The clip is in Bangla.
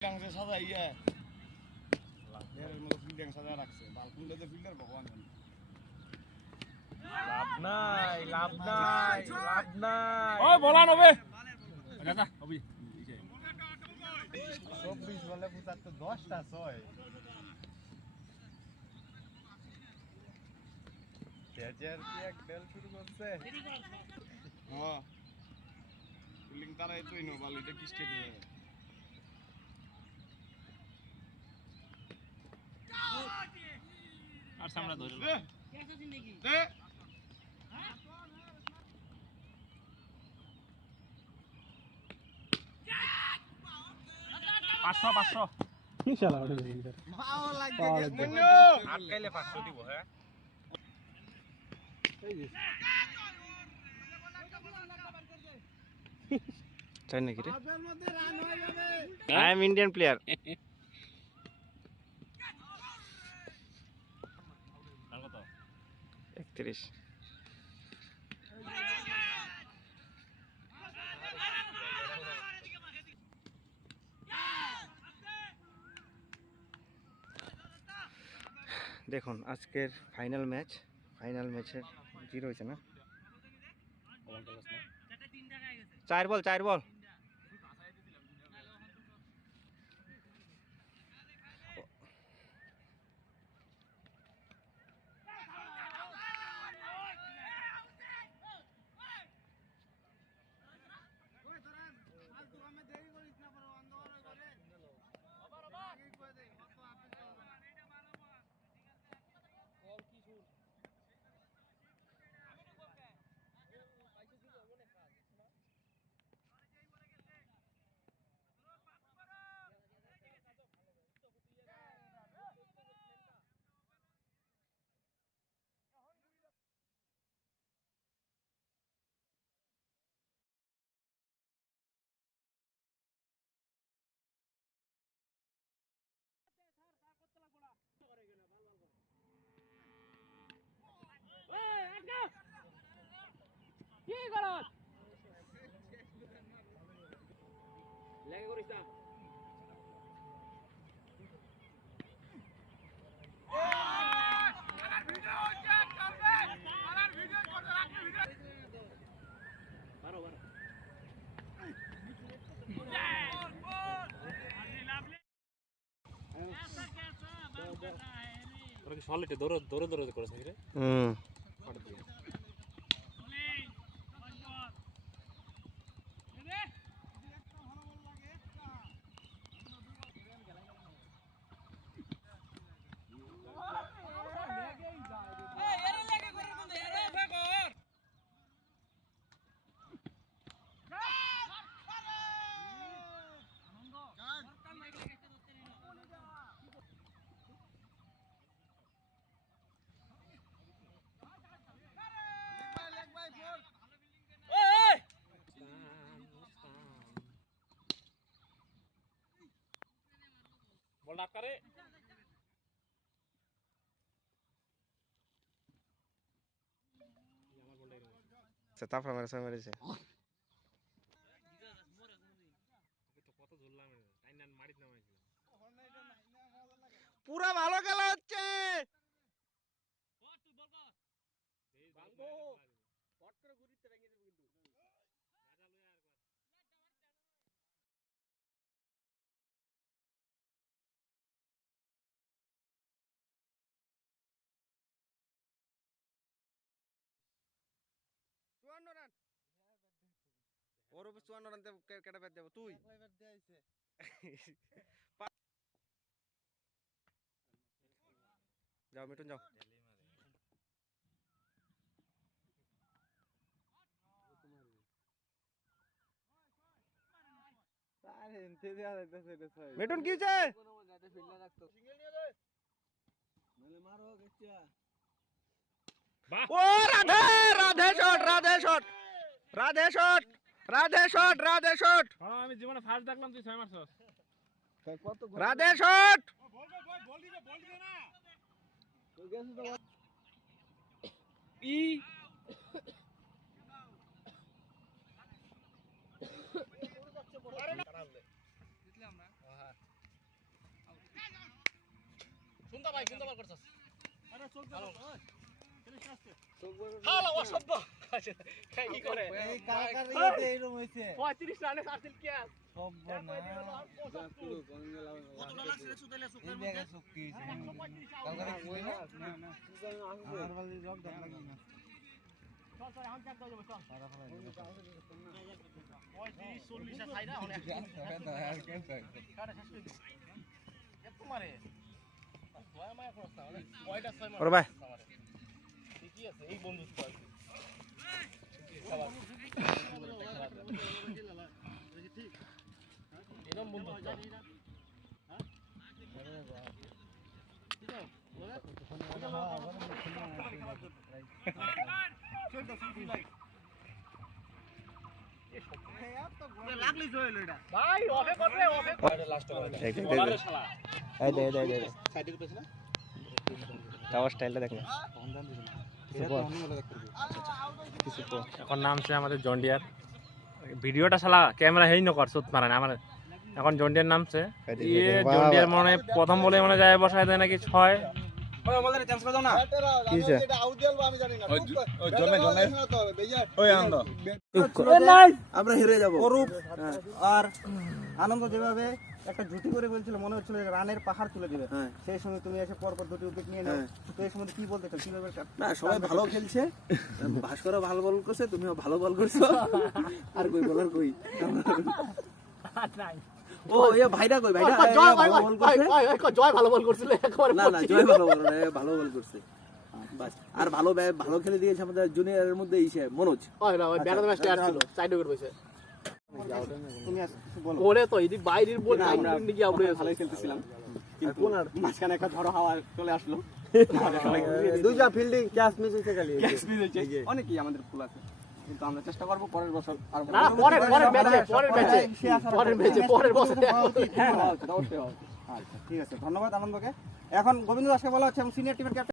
ফিল্ডিং সাজাইয়া এর মধ্যে ফিল্ডিং সাজায় রাখছে বালকুন্ডে যে ফিল্ডার ভগবান জানে লাভ নাই লাভ নাই লাভ নাই ও বলা নবে দাদা অবি 24 বলে 75 10টা 6 তেজার কি এক ডেল শুরু করছে হ্যাঁ ফিল্ডিং তারাই তুই নো বল এটা কি স্টেট হবে আর সামনে ধরে দে দে 500 কি শালা ওটা দেখি মাও লাগবে মন্য আটকাইলে 500 দিব হ্যাঁ চাই নাকি রে আপের মধ্যে রান হয়ে যাবে আই এম ইন্ডিয়ান প্লেয়ার আর কত 31 দেখুন আজকের ফাইনাল ম্যাচের জিরো হয়েছে না 4 বল কি করছ লাগে করিস না তোরা কি সলিটে দৌড়ে করিস নাকি রে বল ডাক করে আমার বলটাই তারপর মেরেছে তো কত ঝুললাম টাইন মারিত নামাইছিলাম পুরা ভালো খেলা হচ্ছে তুই বল কর ভাঙবো পট করে ঘুরিতে ভেঙে দেব কিন্তু রাজা লই আর কর রান ওর উপর 54 রান কেটে ব্যাট দেব তুই একবার দেইছে যাও মিঠুন যাও আরে এনতে দেয়া যাইতেছে রে ভাই মিঠুন কি হইছে কোনো মজাতে ফিল্ডার রাখতো সিঙ্গেল নিয়ে দে নলে মারো গেছা ও রাধে শট আমি জীবনে ফার্স্ট দেখলাম তুই 6 মারছস কত রাধে শট বল দিবে না কই গেছে তো ই জিতলাম না সুন্দর ভাই সুন্দর বল করছস আরে চোখ দাও হালা অসভ্য কি করে এই কাকার ইয়েতে এরকম হইছে 35 রানে সার্চিল কি আছে সব না কতটা লাগছে রে সুদাইলে এই জায়গা শক্তি কালকে ছিল না না আমার বালি রক দাম লাগি না চল চল এখন চাপ দাও যাবে চল সারা ফলাই 35 40 এর সাইডা অনেক কারে শেষ করে এত মারে ছয় মায়া করছ না কয়টা ছয় মারে ওরে ভাই ঠিকই আছে এই বন্ধুত্ব আছে এরকম বন্ধুত্ব লাগলি জয়েল এটা ভাই অফে করবে অফে লাস্ট বলারে শালা এই দে দে দে সাইডে করতেছ না টাওয়ার স্টাইলটা দেখো এখন নামছে আমাদের জন্ডিয়ার ভিডিওটা শালা ক্যামেরা হেই নকর সুত মারে না আমার এখন জন্ডিয়ার নামছে ইয়ে জন্ডিয়ার মনে প্রথম বলে মনে যায় বসায় দেয় নাকি 6 ওই আমাদের চান্স করে দাও না কিছে এটা আউট দেলবো আমি জানি না ওই জমে তো হবে বেজার ওই আনন্দ আমরা হেরে যাব অরূপ আর আনন্দ যেভাবে একটা জুটি করে বলছিল মনে হচ্ছিল যে রানের পাহাড় তুলে দিবে সেই সময় তুমি এসে পর পর দুটি উইকেট নিয়ে নাও তো এই সময় কি বলতে চাও কিভাবে না সবাই ভালো খেলছে ভাস্করও ভালো বল করছে তুমিও ভালো বল করছো আর কই বলার কই ও এ ভাইরা কই ভাইরা ভালো বল করছে জয় ভালো বল করছিল একবারে না না জয় ভালো বল না ভালো বল করছে বাস আর ভালো ভালো খেলে দিয়েছে আমাদের জুনিয়রের মধ্যে ইসে মনোজ ওই না ওই ব্যাটার ম্যাচটা আর ছিল সাইড উইকেট বসে তুমি কিছু বলো ওরে তো এই বাইরের বল আমরা নিয়ে আমরা ভালোই খেলতেছিলাম কিন্তু মাঝখানে একটা ঝড়ো হাওয়া চলে আসলো দুইটা ফিল্ডিং ক্যাচ মিস হইছে খালি অনেকই আমাদের ফুল আছে কিন্তু আমরা চেষ্টা করব পরের বছর আর না পরের ম্যাচে পরের বছর হ্যাঁ অবশ্যই আচ্ছা ঠিক আছে ধন্যবাদ আনন্দকে এখন গোবিন্দ দাসকে বলা হচ্ছে সিনিয়র টিমের ক্যাপ্টেন